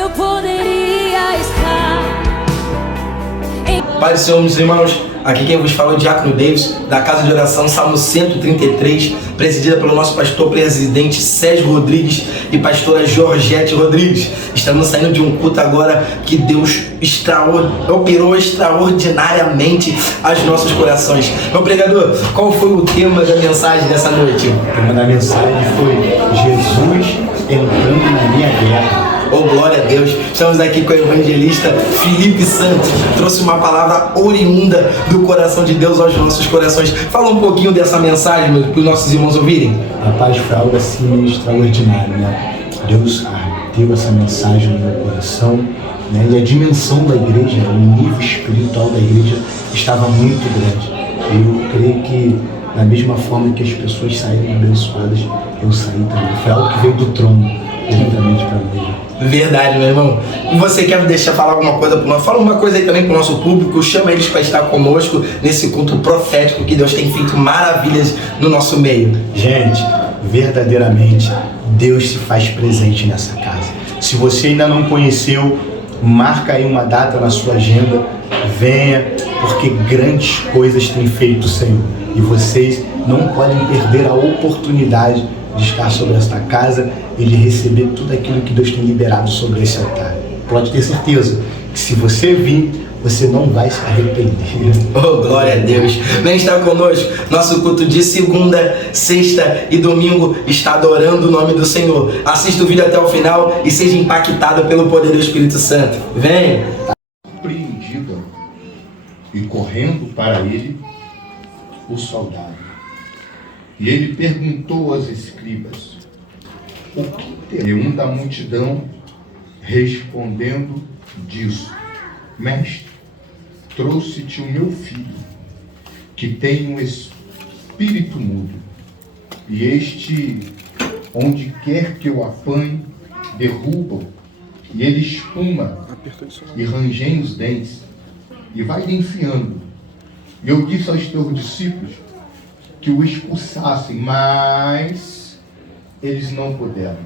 eu poderia estar. Pai do Senhor, meus irmãos, aqui quem vos fala é o Diácono Davis, da Casa de Oração, Salmo 133, presidida pelo nosso pastor presidente Sérgio Rodrigues e pastora Georgette Rodrigues. Estamos saindo de um culto agora que Deus operou extraordinariamente aos nossos corações. Meu pregador, qual foi o tema da mensagem dessa noite? O tema da mensagem foi Jesus entrando na minha guerra. Oh, glória a Deus! Estamos aqui com o evangelista Felipe Santos. Trouxe uma palavra oriunda do coração de Deus aos nossos corações. Fala um pouquinho dessa mensagem para os nossos irmãos ouvirem. Rapaz, foi algo assim extraordinário, né? Deus deu essa mensagem no meu coração, né? E a dimensão da igreja, o nível espiritual da igreja estava muito grande. Eu creio que da mesma forma que as pessoas saíram abençoadas, eu saí também. Foi algo que veio do trono diretamente para a igreja. Verdade, meu irmão. E você quer falar alguma coisa para nós? Fala uma coisa aí também para o nosso público. Chama eles para estar conosco nesse culto profético que Deus tem feito maravilhas no nosso meio. Gente, verdadeiramente, Deus se faz presente nessa casa. Se você ainda não conheceu, marca aí uma data na sua agenda. Venha, porque grandes coisas tem feito o Senhor. E vocês não podem perder a oportunidade de estar sobre esta casa e de receber tudo aquilo que Deus tem liberado sobre esse altar. Pode ter certeza que se você vir, você não vai se arrepender. Oh, glória a Deus. Vem estar conosco. Nosso culto de segunda, sexta e domingo está adorando o nome do Senhor. Assista o vídeo até o final e seja impactado pelo poder do Espírito Santo. Vem! Surpreendida e correndo para ele o soldado. E ele perguntou aos escribas: o que tem? E um da multidão, respondendo, disse: Mestre, trouxe-te o meu filho, que tem um espírito mudo, e este, onde quer que eu apanhe, derruba-o, e ele espuma, e rangem os dentes, e vai lhe enfiando. E eu disse aos teus discípulos que o expulsassem, mas eles não puderam.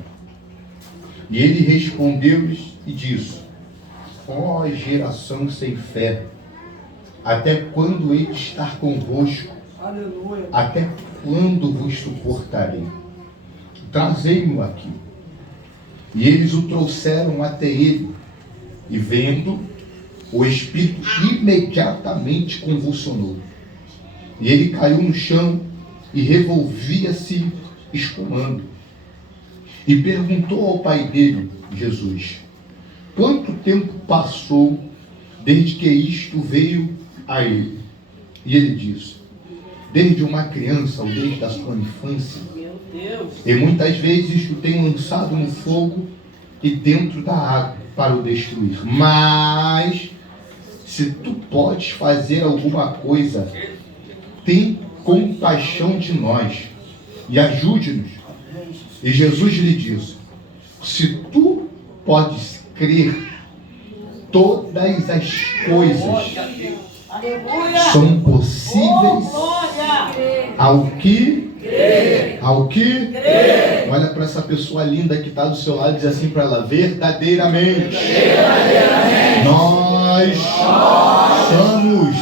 E ele respondeu-lhes e disse: ó geração sem fé, até quando hei de estar convosco? Aleluia. Até quando vos suportarei? Trazei-mo aqui. E eles o trouxeram até ele, e vendo, o espírito imediatamente convulsionou. E ele caiu no chão e revolvia-se espumando. E perguntou ao pai dele, Jesus: quanto tempo passou desde que isto veio a ele? E ele disse: desde uma criança ou desde a sua infância. Meu Deus. E muitas vezes o tem lançado no fogo e dentro da água para o destruir. Mas se tu podes fazer alguma coisa, tem compaixão de nós e ajude-nos. E Jesus lhe disse: se tu podes crer, todas as coisas são possíveis ao que crê. Olha para essa pessoa linda que está do seu lado e diz assim para ela: verdadeiramente, nós somos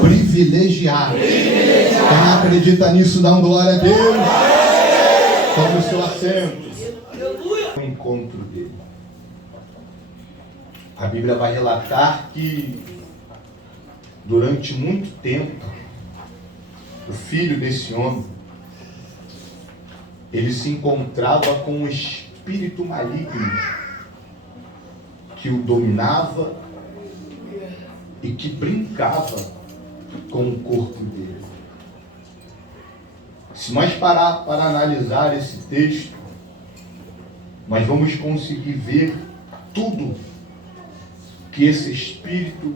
privilegiados. Quem acredita nisso, dá glória a Deus. Tome o seu assento. O encontro dele. A Bíblia vai relatar que durante muito tempo o filho desse homem, ele se encontrava com um espírito maligno que o dominava e que brincava com o corpo dele. Se nós parar para analisar esse texto, nós vamos conseguir ver tudo que esse espírito,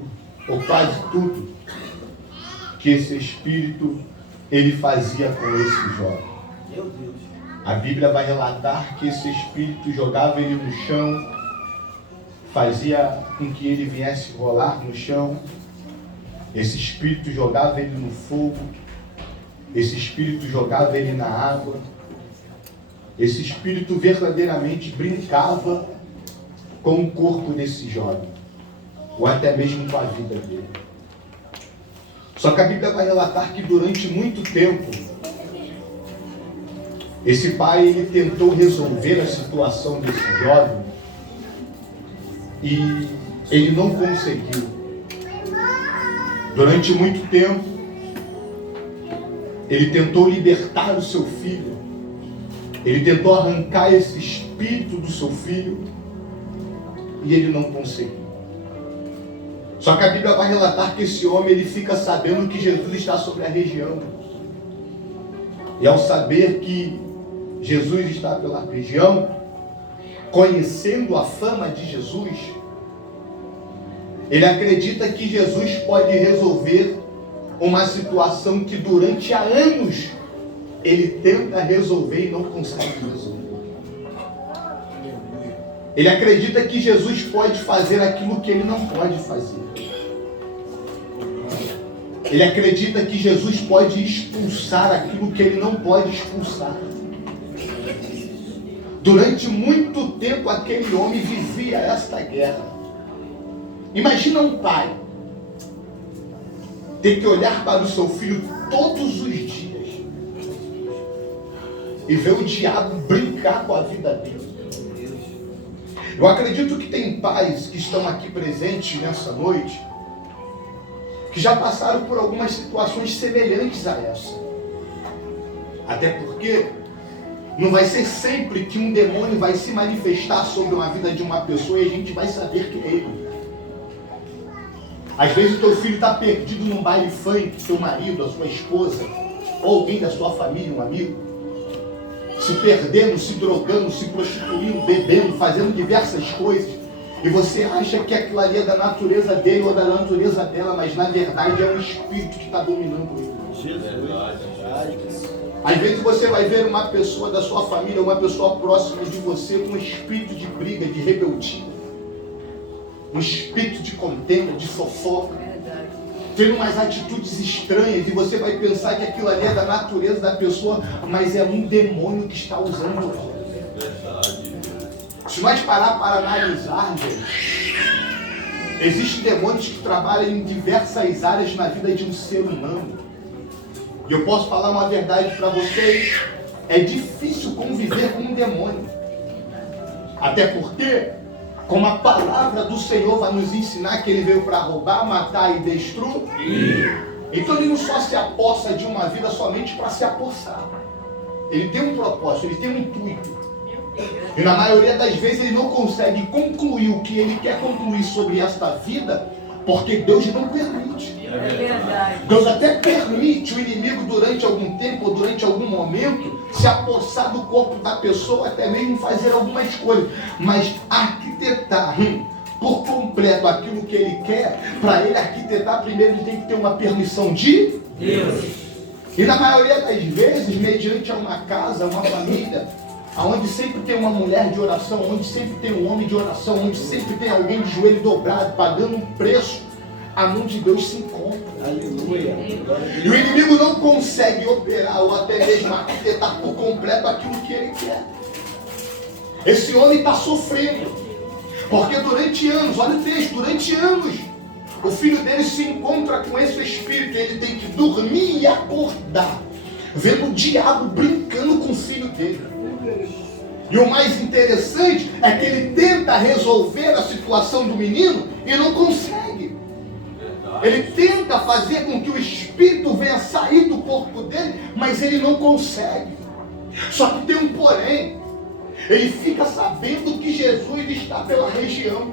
ou quase tudo, que esse espírito ele fazia com esse jovem. Meu Deus. A Bíblia vai relatar que esse espírito jogava ele no chão, fazia com que ele viesse rolar no chão. Esse espírito jogava ele no fogo. Esse espírito jogava ele na água. Esse espírito verdadeiramente brincava com o corpo desse jovem, ou até mesmo com a vida dele. Só que a Bíblia vai relatar que durante muito tempo, esse pai ele tentou resolver a situação desse jovem e ele não conseguiu. Durante muito tempo, ele tentou libertar o seu filho, ele tentou arrancar esse espírito do seu filho e ele não conseguiu. Só que a Bíblia vai relatar que esse homem ele fica sabendo que Jesus está sobre a região. E ao saber que Jesus está pela região, conhecendo a fama de Jesus, ele acredita que Jesus pode resolver uma situação que durante anos ele tenta resolver e não consegue resolver. Ele acredita que Jesus pode fazer aquilo que ele não pode fazer. Ele acredita que Jesus pode expulsar aquilo que ele não pode expulsar. Durante muito tempo aquele homem vivia esta guerra. Imagina um pai ter que olhar para o seu filho todos os dias e ver o diabo brincar com a vida dele. Eu acredito que tem pais que estão aqui presentes nessa noite que já passaram por algumas situações semelhantes a essa. Até porque não vai ser sempre que um demônio vai se manifestar sobre uma vida de uma pessoa e a gente vai saber que é ele. Às vezes o teu filho está perdido num baile funk, seu marido, a sua esposa, ou alguém da sua família, um amigo, se perdendo, se drogando, se prostituindo, bebendo, fazendo diversas coisas, e você acha que aquilo ali é da natureza dele ou da natureza dela, mas na verdade é um espírito que está dominando ele. Às vezes você vai ver uma pessoa da sua família, uma pessoa próxima de você com um espírito de briga, de rebeldia, um espírito de contenda, de fofoca, tendo umas atitudes estranhas, e você vai pensar que aquilo ali é da natureza da pessoa, mas é um demônio que está usando ela. Se nós parar para analisar, gente, existem demônios que trabalham em diversas áreas na vida de um ser humano. E eu posso falar uma verdade para vocês: é difícil conviver com um demônio. Até porque, como a palavra do Senhor vai nos ensinar que ele veio para roubar, matar e destruir, então ele não só se apossa de uma vida somente para se apossar. Ele tem um propósito, ele tem um intuito. E na maioria das vezes ele não consegue concluir o que ele quer concluir sobre esta vida, porque Deus não permite. É verdade. Deus até permite o inimigo durante algum tempo ou durante algum momento se apossar do corpo da pessoa, até mesmo fazer algumas coisas, mas arquitetar por completo aquilo que ele quer, para ele arquitetar primeiro ele tem que ter uma permissão de Deus. E na maioria das vezes, mediante uma casa, uma família, onde sempre tem uma mulher de oração, onde sempre tem um homem de oração, onde sempre tem alguém de joelho dobrado, pagando um preço, a mão de Deus se encontra. Aleluia. E o inimigo não consegue operar ou até mesmo arquitetar por completo aquilo que ele quer. Esse homem está sofrendo, porque durante anos, olha o texto, durante anos, o filho dele se encontra com esse espírito, ele tem que dormir e acordar, vendo o diabo brincando com o filho dele. E o mais interessante é que ele tenta resolver a situação do menino e não consegue. Ele tenta fazer com que o espírito venha sair do corpo dele, mas ele não consegue. Só que tem um porém. Ele fica sabendo que Jesus está pela região.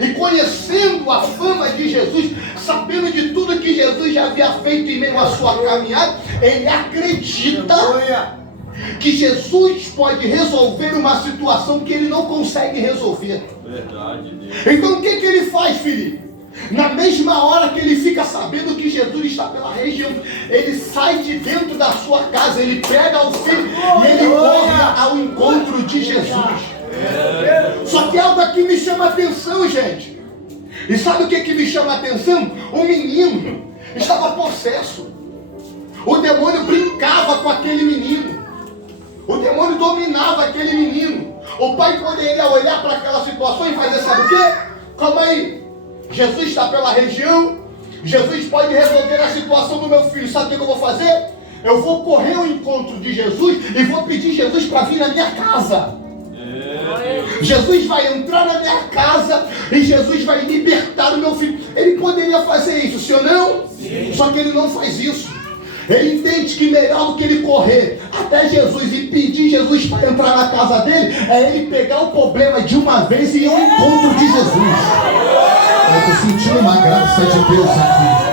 E conhecendo a fama de Jesus, sabendo de tudo que Jesus já havia feito em meio à sua caminhada, ele acredita que Jesus pode resolver uma situação que ele não consegue resolver. Verdade, Deus. Então o que ele faz, Felipe? Na mesma hora que ele fica sabendo que Jesus está pela região, ele sai de dentro da sua casa, ele pega o filho e ele corre ao encontro de Jesus. Só que algo aqui me chama a atenção, gente. E sabe o que me chama a atenção? O menino estava possesso. O demônio brincava com aquele menino. O demônio dominava aquele menino. O pai poderia olhar para aquela situação e fazer, sabe o quê? Calma aí, Jesus está pela região, Jesus pode resolver a situação do meu filho. Sabe o que eu vou fazer? Eu vou correr ao encontro de Jesus e vou pedir Jesus para vir na minha casa. Jesus vai entrar na minha casa e Jesus vai libertar o meu filho. Ele poderia fazer isso, sim ou não? Sim. Só que ele não faz isso. Ele entende que melhor do que ele correr até Jesus e pedir Jesus para entrar na casa dele, é ele pegar o problema de uma vez e ir ao encontro de Jesus. Eu estou sentindo uma graça de Deus aqui.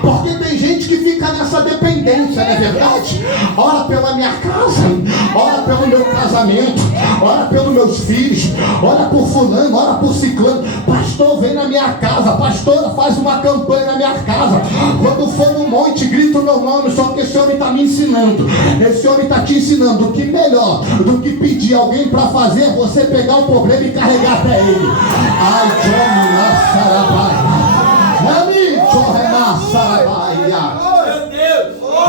Porque tem gente que fica nessa dependência, não é verdade? Ora pela minha casa, ora pelo meu casamento, ora pelos meus filhos, ora por fulano, ora por ciclano. Pastor, vem na minha casa, pastora, faz uma campanha na minha casa. Quando for no monte, grita o meu nome, só que esse homem está me ensinando. Esse homem está te ensinando que melhor do que pedir alguém para fazer, é você pegar o problema e carregar até ele. Ai, Johnny,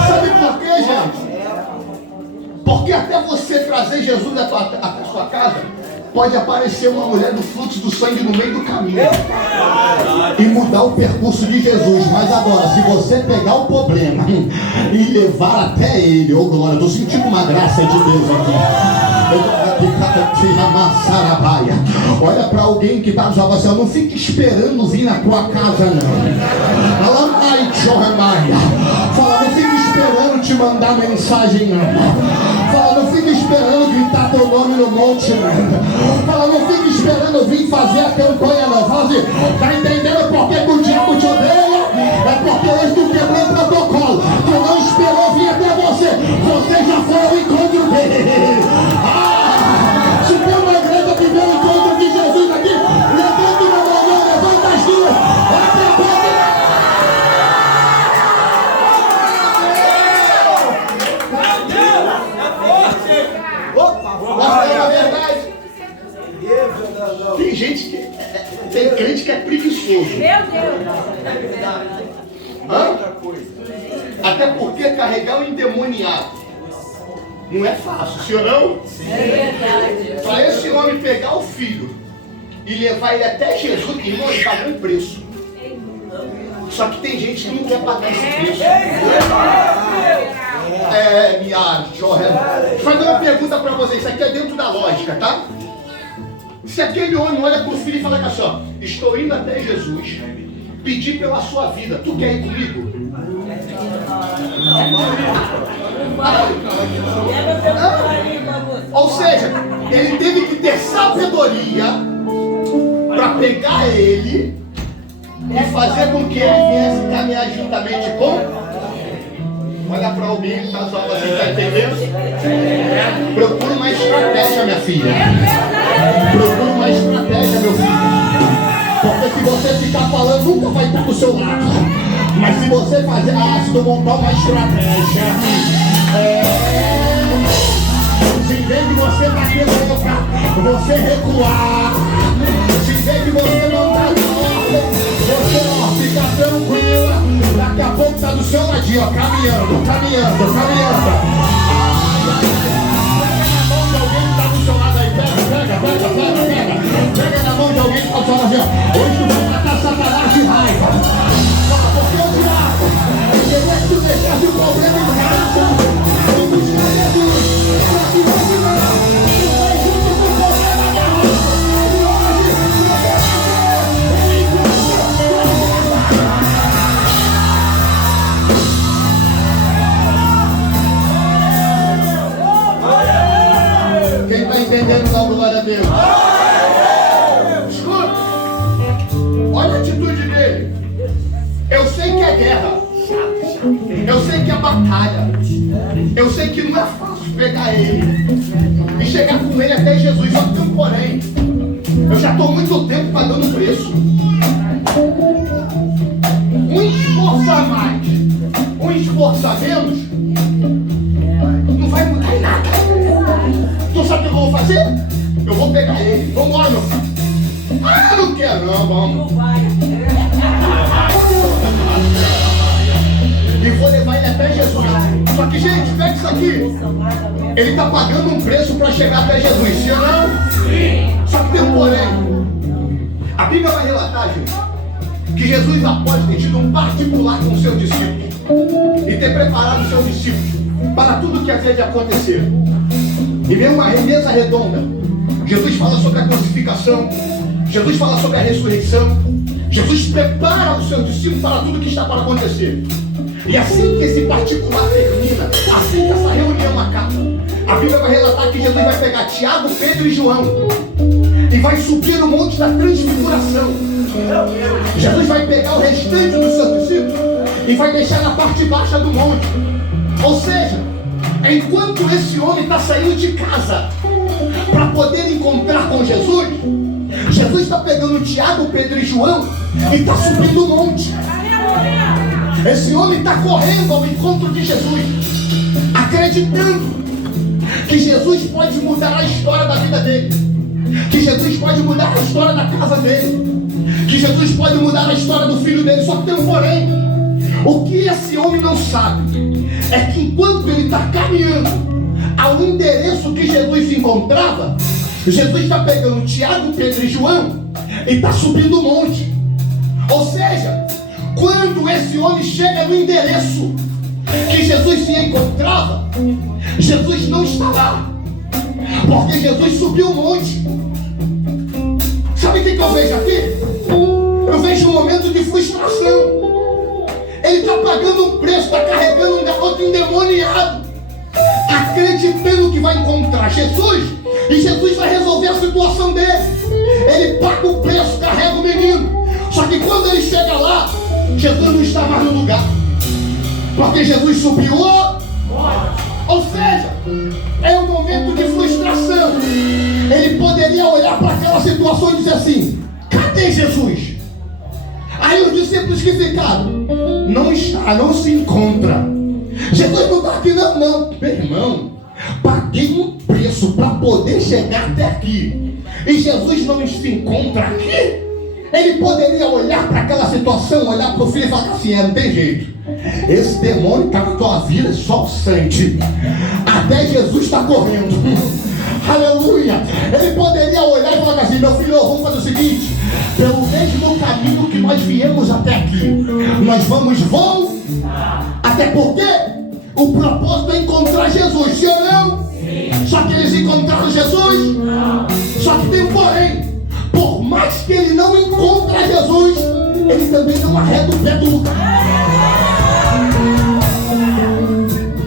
sabe por quê, gente? Porque até você trazer Jesus até a sua casa, pode aparecer uma mulher do fluxo do sangue no meio do caminho e mudar o percurso de Jesus. Mas agora, se você pegar o problema e levar até ele, ô glória, eu estou sentindo uma graça de Deus aqui. Olha para alguém que está nos avançando, não fique esperando vir na tua casa, não. Fala, não fique esperando te mandar mensagem, não. Fala, não fique esperando gritar teu nome no monte, não. Fala, não fique esperando vir fazer a campanha, não. Fala assim, tá entendendo por que o diabo te odeia? É porque hoje tu quebrou o protocolo. Tu não esperou vir até você. Você já foi ao encontro dele. Se tem uma igreja que vê o encontro de Jesus aqui, levanta uma mão, levanta as duas, abre a boca. Mas é verdade. Tem gente que tem crente que é preguiçoso. Meu Deus. Até porque carregar o endemoniado não é fácil, sim ou não? É verdade. Para esse homem pegar o filho e levar ele até Jesus, irmão, ele pagou um preço. Só que tem gente que não quer pagar esse preço. Deixa eu fazer uma pergunta para vocês. Isso aqui é dentro da lógica, tá? Se aquele homem olha para o filho e fala assim, ó, estou indo até Jesus, pedir pela sua vida, tu quer ir comigo? Ou seja, ele teve que ter sabedoria para pegar ele e fazer com que ele viesse caminhar juntamente com. Olha para alguém que está zoando assim, tá entendendo? Procura uma estratégia, minha filha. Procura uma estratégia, meu filho. Porque se você ficar falando, nunca vai estar do seu lado. Mas se você fazer, se tu montar uma estratégia, se em vez de você bater boca, você recuar, se em vez de você não dar ordem, você fica tranquila, daqui a pouco tá do seu ladinho, ó, caminhando. Pega na mão de alguém que tá do seu lado aí, pega na mão de alguém que tá do seu lado assim, ó. Hoje tu vai matar Satanás de raiva. Porque o diabo, ele é que tu deixasse o problema em casa, vem buscar Jesus, só que hoje não, tu vai junto com o problema da raiva, e hoje, quem está entendendo, dá glória a Deus. Escuta, olha a atitude dele. Eu sei que é guerra, eu sei que é batalha, eu sei que não é fácil pegar ele e chegar com ele até Jesus. Só que porém, eu já estou muito tempo pagando preço. Um esforço a mais, um esforço a menos, não vai mudar em nada. Tu sabe o que eu vou fazer? Eu vou pegar ele, vamos embora, meu filho. Não quero não, vamos. E vou levar ele até Jesus. Só que, gente, pega isso aqui. Ele está pagando um preço para chegar até Jesus, sim ou não? Sim. Só que tem um porém. A Bíblia vai relatar, gente, que Jesus, após ter tido um particular com seus discípulos e ter preparado seus discípulos para tudo que havia de acontecer, e veio uma mesa redonda. Jesus fala sobre a crucificação, Jesus fala sobre a ressurreição, Jesus prepara os seus discípulos para tudo que está para acontecer. E assim que esse particular termina, assim que essa reunião acaba, a Bíblia vai relatar que Jesus vai pegar Tiago, Pedro e João e vai subir no monte da transfiguração. Jesus vai pegar o restante dos seus discípulos e vai deixar na parte baixa do monte. Ou seja, enquanto esse homem está saindo de casa para poder encontrar com Jesus, Jesus está pegando Tiago, Pedro e João e está subindo o monte. Esse homem está correndo ao encontro de Jesus, acreditando que Jesus pode mudar a história da vida dele, que Jesus pode mudar a história da casa dele, que Jesus pode mudar a história do filho dele. Só que tem um porém. O que esse homem não sabe é que enquanto ele está caminhando ao endereço que Jesus encontrava, Jesus está pegando Tiago, Pedro e João e está subindo o monte. Ou seja, quando esse homem chega no endereço que Jesus se encontrava, Jesus não está lá, porque Jesus subiu o monte. Sabe o que eu vejo aqui? Eu vejo um momento de frustração. Ele está pagando um preço, está carregando um garoto endemoniado, acreditando que vai encontrar Jesus e Jesus vai resolver a situação dele. Ele paga o preço, carrega o menino. Só que quando ele chega lá, Jesus não está mais no lugar, porque Jesus subiu. Ou seja, é um momento de frustração. Ele poderia olhar para aquela situação e dizer assim: cadê Jesus? Aí os discípulos que ficaram: não está, não se encontra. Jesus não está aqui não. Meu irmão, paguei um preço para poder chegar até aqui e Jesus não se encontra aqui. Ele poderia olhar para aquela situação, olhar para o filho e falar assim: não tem jeito, esse demônio está na tua vida, só sente, até Jesus está correndo. Aleluia. Ele poderia olhar e falar assim: meu filho, vamos fazer o seguinte, pelo mesmo caminho que nós viemos até aqui, nós vamos voltar. Até porque o propósito é encontrar Jesus, sim ou não? Sim. Só que eles encontraram Jesus? Não. Só que tem um porém. Por mais que ele não encontre Jesus, ele também não arreda o pé do lugar.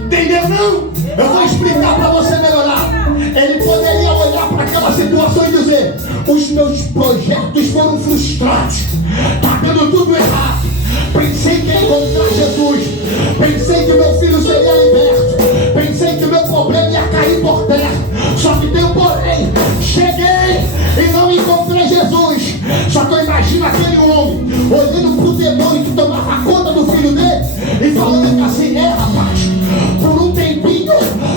Entendeu não? Eu vou explicar para você melhorar. Ele poderia olhar para aquela situação e dizer: os meus projetos foram frustrados, está dando tudo errado. Pensei que ia encontrar Jesus, pensei que meu filho seria liberto, pensei que o meu problema ia cair por terra. Só que tem um porém. Cheguei e não encontrei Jesus. Só que eu imagino aquele homem olhando para o demônio que tomava conta do filho dele e falando assim: rapaz, por um tempinho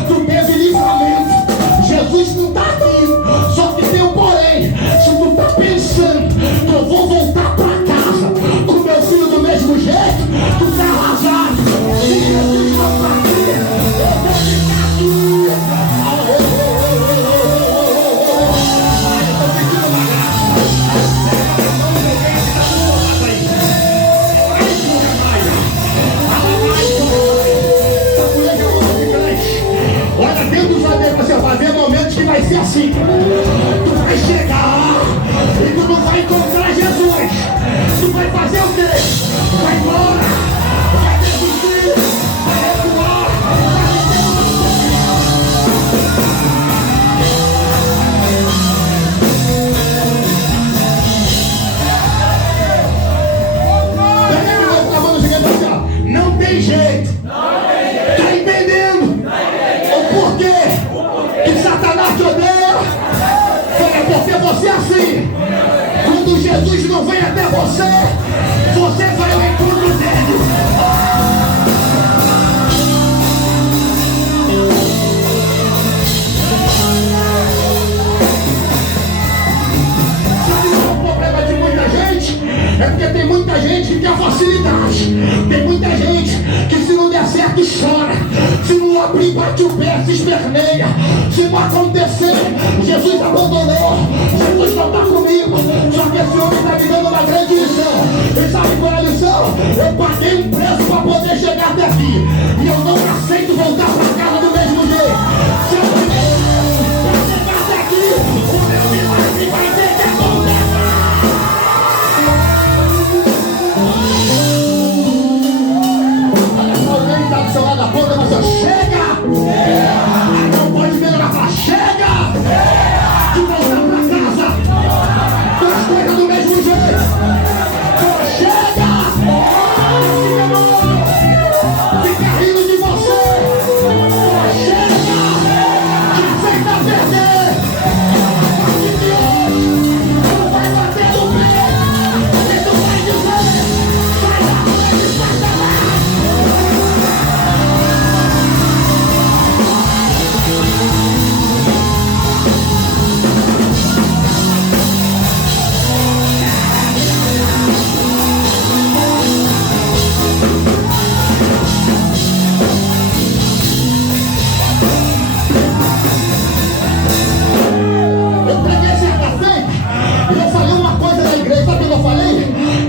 tu teve livramento, Jesus não está aqui. Só que tem um porém. Se tu está pensando que eu vou voltar para casa com meu filho do mesmo jeito, tu está arrasado. Se Jesus não está aqui, eu vou ficar aqui. Olha, Deus nos abençoe. Você vai ver momentos que vai ser assim. Tu vai chegar e tu não vai encontrar Jesus. Tu vai fazer o quê? Vai embora, vai desistir, vai recuar, não tem jeito. Tá entendendo? O porquê que Satanás te odeia? É porque você é assim. Quando Jesus não vem até você, você vai ao encontro dele. Sabe qual é o problema de muita gente? É porque tem muita gente que quer facilidade. Tem muita gente que, se não der certo aberto, chora. Se não abrir, bate o pé, se esperneia. Se não acontecer, Jesus abandonou. Jesus não está comigo. Só que esse homem está me dando uma grande lição. E sabe qual é a lição? Eu paguei um preço para poder chegar até aqui. E eu não aceito voltar para casa do mesmo jeito. Se eu chegar até aqui, o meu milagre vai ter que acontecer. Olha só, alguém está do seu lado da ponta, mas eu chega! Não pode ver, ela fala, chega! De voltar para casa! Duas coisas do mesmo jeito! Chega! Esse demônio fica rindo de você! Chega! Que você está perdendo! A partir de hoje, tu vai bater no pé! E tu vai dizer, sai da frente, Satanás! Eu preguei certa-feira e eu falei uma coisa na igreja, sabe o que eu falei?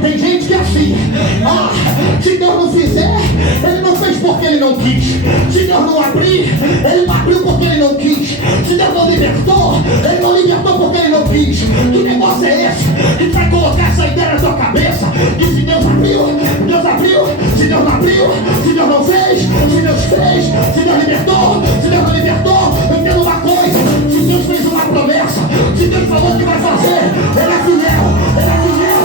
Tem gente que é assim, se Deus não fizer, ele não fez porque ele não quis. Se Deus não abrir, ele não abriu porque ele não quis. Se Deus não libertou, ele não libertou porque ele não quis. Que negócio é esse que vai colocar essa ideia na tua cabeça? Que se Deus abriu, Deus abriu. Se Deus não abriu, se Deus não fez, se Deus fez, se Deus libertou, se Deus não libertou, entenda uma coisa: se Deus fez uma promessa, se Deus falou que vai fazer, ele é fiel, ele é fiel.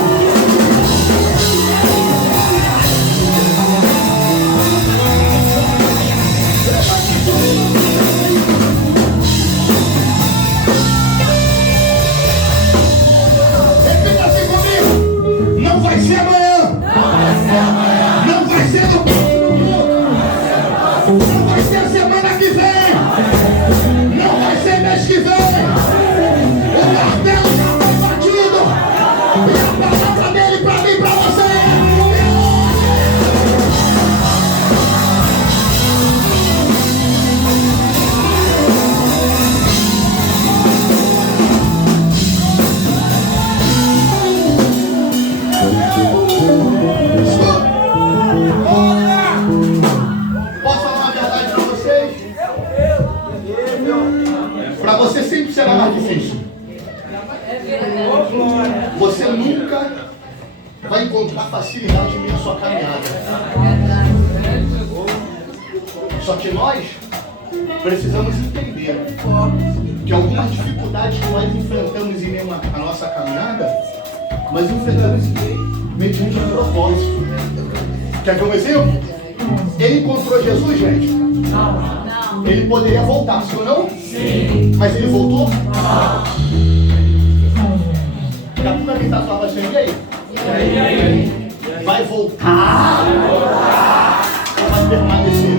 Repita assim comigo: não vai ser amanhã, não vai ser no próximo, não vai ser semana que vem, não vai ser mês que vem. O martelo já foi batido e a palavra dele pra mim, pra você é Posso falar uma verdade pra vocês? Pra você sempre será mais difícil. Você nunca vai encontrar facilidade na sua caminhada. Só que nós precisamos entender que algumas dificuldades que nós enfrentamos em meio à nossa caminhada, nós enfrentamos mediante um propósito. Quer ver um exemplo? Ele encontrou Jesus, gente? Não. Ele poderia voltar, sim ou não? Sim. Mas ele voltou? Não. Daqui a pouco alguém está falando assim, e aí? Vai voltar? Ou vai permanecer?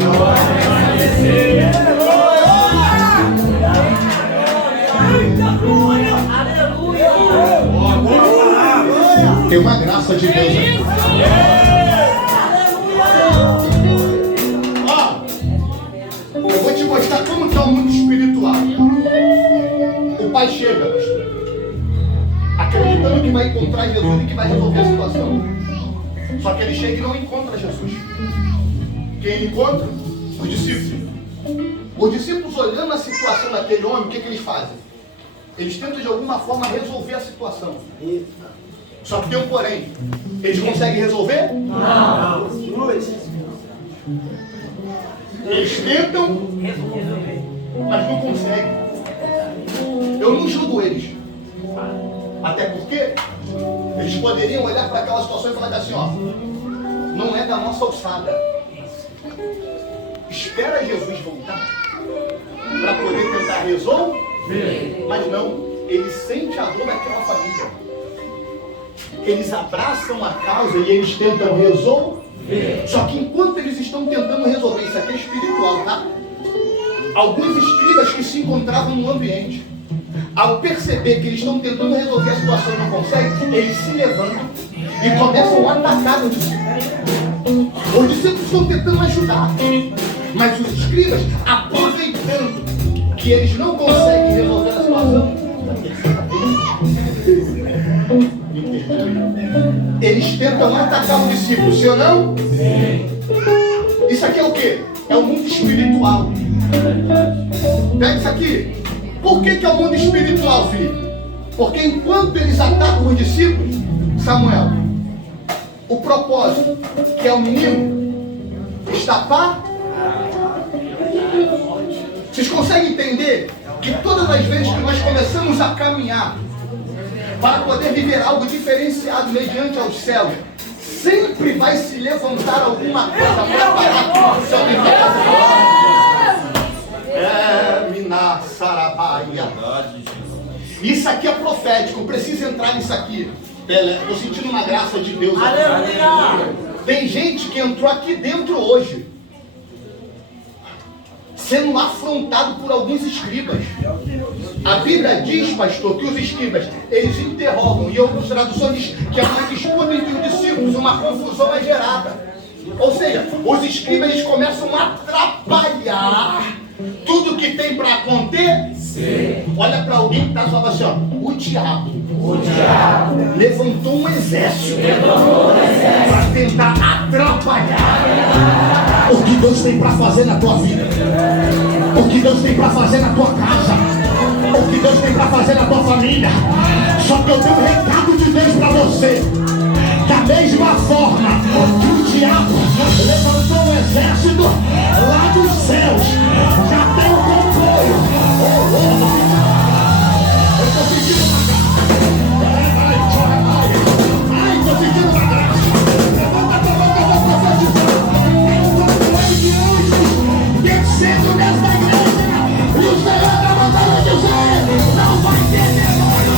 Tem uma graça de Deus aqui. Ó, eu vou te mostrar como está o mundo espiritual. O pai chega, acreditando que vai encontrar Jesus e que vai resolver a situação. Só que ele chega e não encontra Jesus. Quem ele encontra? Os discípulos. Os discípulos, olhando a situação daquele homem, o que eles fazem? Eles tentam de alguma forma resolver a situação. Só que tem um porém. Eles conseguem resolver? Não. Eles tentam, mas não conseguem. Eu não julgo eles. Até porque eles poderiam olhar para aquela situação e falar assim, ó, não é da nossa alçada. Espera Jesus voltar para poder tentar resolver. Mas não, eles sentem a dor daquela família. Eles abraçam a causa e eles tentam resolver. Só que enquanto eles estão tentando resolver, isso aqui é espiritual, tá? Alguns escribas que se encontravam no ambiente, ao perceber que eles estão tentando resolver a situação e não conseguem, eles se levantam e começam a atacar os discípulos. Os discípulos estão tentando ajudar, mas os escribas, aproveitando que eles não conseguem resolver a situação, eles tentam atacar o discípulo, sim ou não? Isso aqui é o quê? É o mundo espiritual. Pega isso aqui. Por que é o mundo espiritual, filho? Porque enquanto eles atacam os discípulos, Samuel, o propósito, que é o menino, está pá. Vocês conseguem entender que todas as vezes que nós começamos a caminhar para poder viver algo diferenciado mediante aos céus, sempre vai se levantar alguma coisa para parar tudo que o céu tem para fazer. Miná Sarabaia. Isso aqui é profético, preciso entrar nisso aqui. Estou sentindo uma graça de Deus aqui. Tem gente que entrou aqui dentro hoje, sendo afrontado por alguns escribas. A Bíblia diz, pastor, que os escribas, eles interrogam, e outras traduções diz que é uma disputa entre os discípulos, uma confusão é gerada. Ou seja, os escribas, eles começam a atrapalhar tudo que tem para acontecer. Olha para alguém que está falando assim, ó, o diabo levantou um exército para tentar atrapalhar o que Deus tem para fazer na tua vida, o que Deus tem para fazer na tua casa, o que Deus tem para fazer na tua família. Só que eu tenho um recado de Deus para você. Da mesma forma que o diabo levantou um exército lá dos céus, já tem o comboio. Eu estou pedindo uma graça. Ai, estou pedindo uma graça. Levanta a tua boca, eu vou profetizar. Tem um comboio de anjos descendo nesta igreja. E o Senhor está mandando dizer: não vai ter demônio.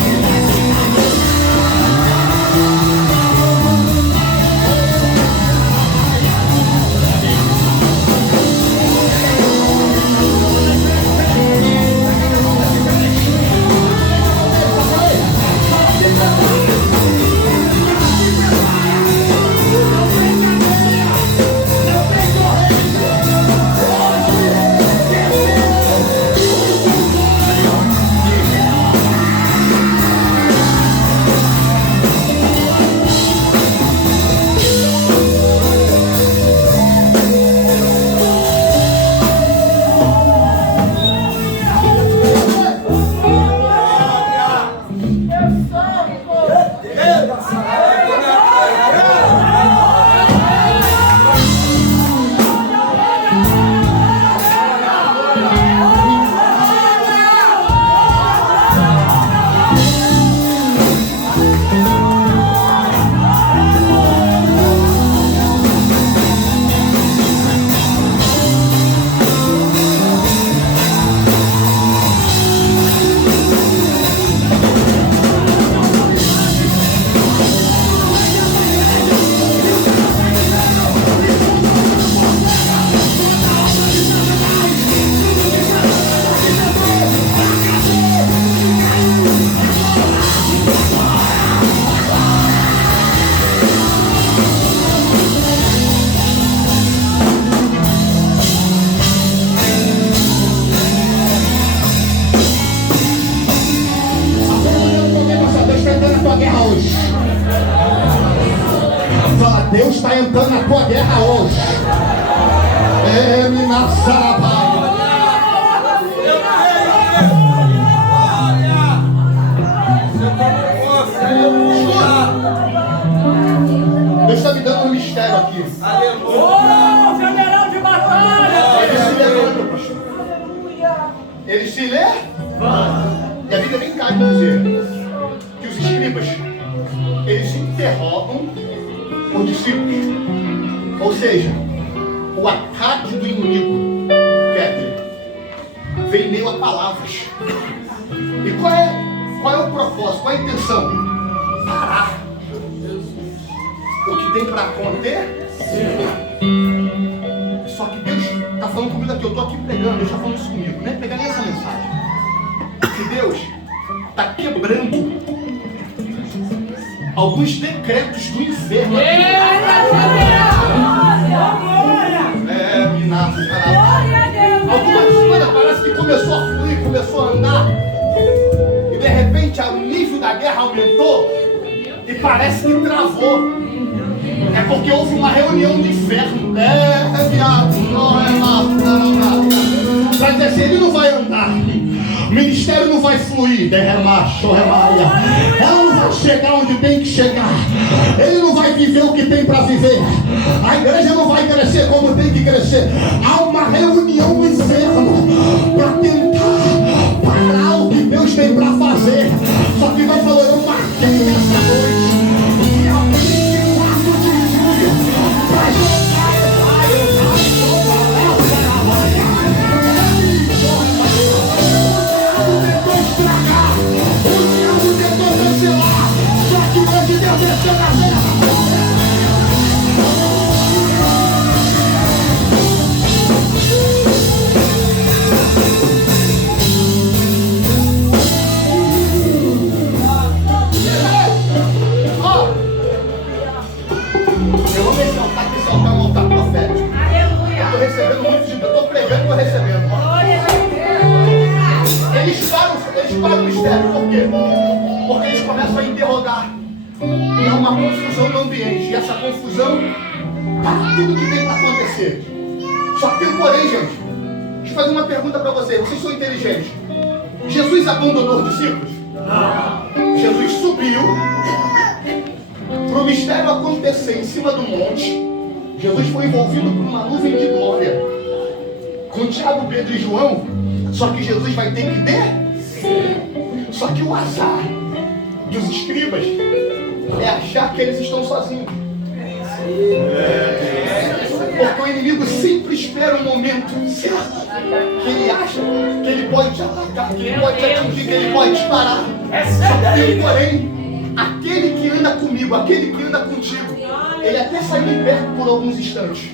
Deus está entrando na tua guerra hoje. Miná Sarabaia. Deus está me dando um mistério aqui. General de batalha! Ele se levanta, pastor. Ele se levanta. E a Bíblia vem cá dizer que os escribas, eles interrogam os discípulos. Ou seja, o ataque do inimigo, vem meio a palavras. E qual é o propósito? Qual é a intenção? Parar o que tem para acontecer. Só que Deus está falando comigo aqui. Eu estou aqui pregando, Deus está falando isso comigo. Não é pegar nem essa mensagem. Que Deus está quebrando alguns decretos do inferno. Algumas coisas parece que começou a fluir, começou a andar. E de repente o nível da guerra aumentou e parece que travou. É porque houve uma reunião do inferno. Viado, não é nada. Vai dizer assim, ele não vai andar. O ministério não vai fluir. Ela não vai chegar onde tem que chegar. Ele não vai viver o que tem para viver. A igreja não vai crescer como tem que crescer. Há uma reunião no inferno para tentar parar o que Deus tem para fazer. Só que vai falar, eu marquei nessa noite. Para o mistério, por quê? Porque eles começam a interrogar e há uma confusão no ambiente, e essa confusão para tudo que tem para acontecer. Só que tem um porém, gente. Deixa eu fazer uma pergunta para vocês. Vocês são inteligentes. Jesus abandonou os discípulos? Não. Jesus subiu para o mistério acontecer em cima do monte. Jesus foi envolvido por uma nuvem de glória com Tiago, Pedro e João. Só que Jesus vai ter que descer. Só que o azar dos escribas é achar que eles estão sozinhos. Porque o inimigo sempre espera um momento certo que ele acha que ele pode te atacar, que ele pode te atingir, que ele pode te parar. Só que, porém, aquele que anda comigo, aquele que anda contigo, ele até sai de perto por alguns instantes.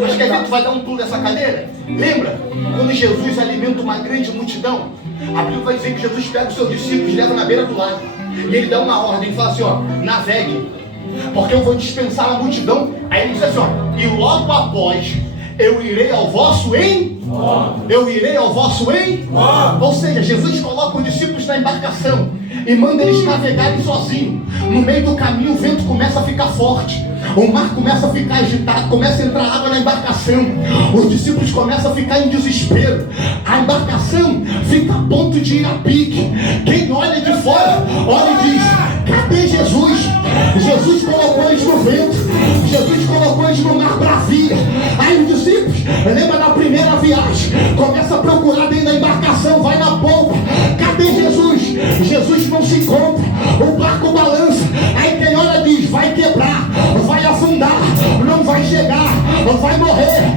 Mas quer ver que vai dar um pulo nessa cadeira? Lembra? Quando Jesus alimenta uma grande multidão, a Bíblia vai dizer que Jesus pega os seus discípulos e leva na beira do lago. E ele dá uma ordem e fala assim, ó, navegue, porque eu vou dispensar a multidão. Aí ele diz assim, ó, e logo após eu irei ao vosso encontro. Eu irei ao vosso encontro. Ou seja, Jesus coloca os discípulos na embarcação e manda eles navegarem sozinhos. No meio do caminho o vento começa a ficar forte, o mar começa a ficar agitado, começa a entrar água na embarcação. Os discípulos começam a ficar em desespero. A embarcação fica a ponto de ir a pique. Quem olha de fora, olha e diz, cadê Jesus? Jesus colocou eles no vento, Jesus colocou eles no mar bravia. Aí os discípulos, lembra da primeira viagem, começa a procurar dentro da embarcação, vai na polpa, cadê Jesus? Jesus não se encontra, o barco balança. Aí quem olha diz, vai quebrar, vai afundar, não vai chegar, vai morrer.